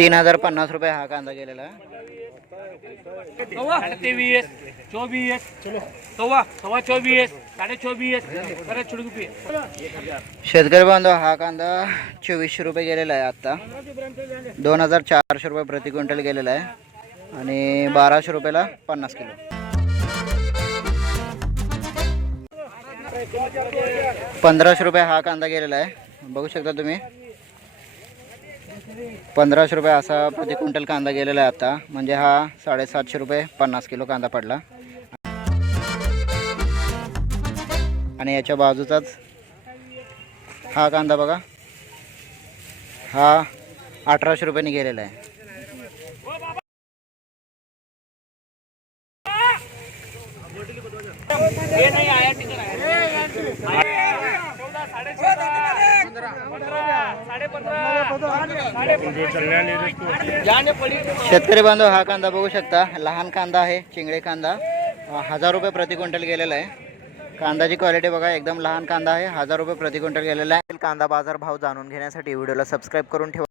तीन हजार पन्नास रुपये हा कांदा गेलेला. तेवीस चोवीस. सव्वा सव्वा चोवीस साडे चोवीस शेतकरी बांधव हा कांदा चोवीसशे रुपये गेलेला आहे आत्ता दोन हजार चारशे रुपये प्रति क्विंटल गेलेला आहे. आणि बाराशे रुपयाला पन्नास किलो. पंधराशे रुपये हा कांदा गेलेला आहे. बघू शकता तुम्ही. पंधराशे रुपये असा प्रति क्विंटल कांदा गेलेला आहे आता. म्हणजे हा साडेसातशे रुपये पन्नास किलो कांदा पडला. आणि याच्या बाजूचाच हा कांदा बघा. हा अठराशे रुपयाने गेलेला आहे. नाही शेतकरी बांधव हा कांदा बघू शकता. लहान कांदा आहे चिंगळे कांदा. हजार रुपये प्रति क्विंटल गेलेला आहे. कांद्याची क्वालिटी बघा एकदम लहान कांदा आहे. हजार रुपये प्रति क्विंटल गेलेला आहे. कांदा बाजार भाव जाणून घेण्यासाठी व्हिडिओला सबस्क्राईब करून ठेवा.